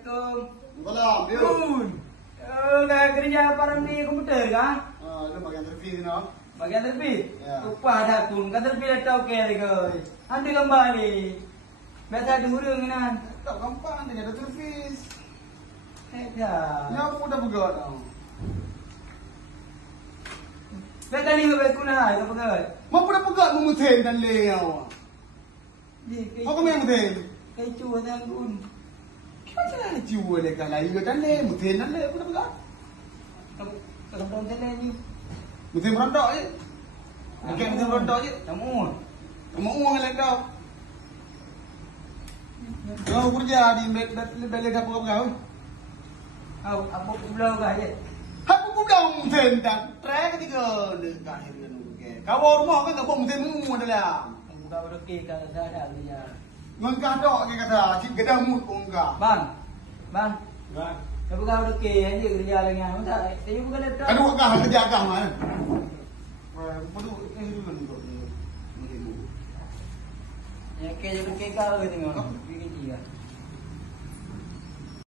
Assalamualaikum. Waalaikumsalam, Biu. Dah kerja apa ni komputer kah? Itu bagian terfi sini, no? Bagian terpi? Ya. Lupa dah pun. Kan terpi dah tahu ke ke. Nanti kembali. Biasa ada hurung ni. Tak gampang, dia ada terfi. Dah. Ni apa udah pegat, no? Dah tadi ke kuna itu pegat. Mau udah pegat memutin dan leo. Apa main mutin? Kecu dah pun. Macam mana cium dia kalau ia dan le mutin dan le udah pegat. Kalau tahun jalan ni. Mutin merontok je. Okey, mutin merontok je. Kamu. Kamu uang yang dah. Kau kerja di balik apa kau? Apa pulau kah je? Aku budak mutin dan trek ketiga dekat hari ni. Kau rumah kan kau mutin mu adalah. Buka berokey kalau dah ada kerja. Ngengkah dok dia kata, cik gedah mut kau engkau. Bang. Bang. Dah buka berokey aja kerja lagi. Masa saya bukan letak. Aduh kah kerja kah mana? Perlu ini dulu ni kau. Ya kerja berokey kau tengok. Pergi kerja.